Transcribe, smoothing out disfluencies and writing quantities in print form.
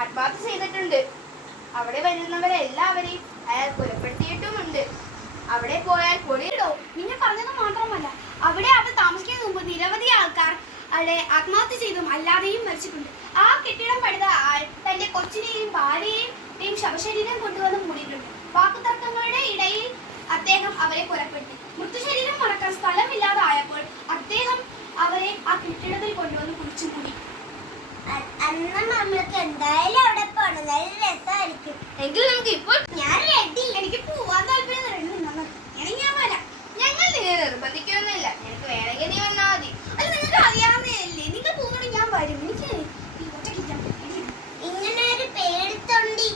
ആത്മഹത്യ ചെയ്തിട്ടുണ്ട്. അവിടെ വരുന്നവരെല്ലാവരെയും അയാൾ കൊലപ്പെടുത്തിയിട്ടുമുണ്ട്. അവിടെ പോയാൽ പൊളിയിടോ. നിങ്ങൾ പറഞ്ഞത് മാത്രമല്ല, അവിടെ അവൾ താമസിക്കുന്നതിന് മുമ്പ് നിരവധി ആൾക്കാർ അവിടെ ആത്മഹത്യ ചെയ്തും അല്ലാതെയും മരിച്ചിട്ടുണ്ട്. ആ കെട്ടിടം പണിത ആൾ തന്റെ കൊച്ചിനെയും ഭാര്യയെയും ശവശരീരം കൊണ്ടുവന്ന് മൂടിയിട്ടുണ്ട്. വാക്കുതർക്കങ്ങളുടെ ഇടയിൽ അദ്ദേഹം അവരെ കൊലപ്പെടുത്തി. മൃതശരീരം മറക്കാൻ സ്ഥലമില്ലാതായപ്പോൾ അദ്ദേഹം അവരെ ആ കെട്ടിടത്തിൽ കൊണ്ടുവന്ന് കുഴിച്ചു മൂടി. അന്ന് നമ്മൾക്ക് എന്തായാലും അവിടെ പോകണം, നല്ല രസമായിരിക്കും. എങ്കിൽ നമുക്ക് ഇപ്പോൾ ഞാൻ റെഡി. എനിക്ക് പോവാൻ താല്പര്യം. ഞാൻ വരാം. ഞങ്ങൾ നിന്നെ നിർബന്ധിക്കൊന്നുമില്ല. നിനക്ക് വേണമെങ്കിൽ നീ വന്നാൽ മതി. അത് നിങ്ങൾക്ക് അറിയാവുന്നതല്ലേ. നിങ്ങൾ പോകുന്നോണ്ട് ഞാൻ വരും. എനിക്ക് ഇങ്ങനെ ഒരു പേടിത്തൊണ്ടി